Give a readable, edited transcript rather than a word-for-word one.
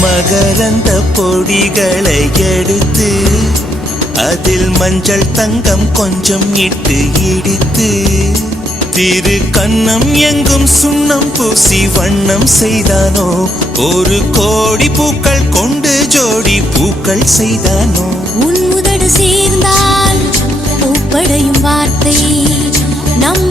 மகரந்த பொடிகளை எடுத்து அதில் மஞ்சள் தங்கம் கொஞ்சம் இட்டு இடித்து திரு கண்ணம் எங்கும் சுண்ணம் பூசி வண்ணம் செய்தானோ ஒரு கோடி பூக்கள் கொண்டு ஜோடி பூக்கள் செய்தானோ உன் உதடு சேர்ந்தால் பூப்படையும் வார்த்தை நம்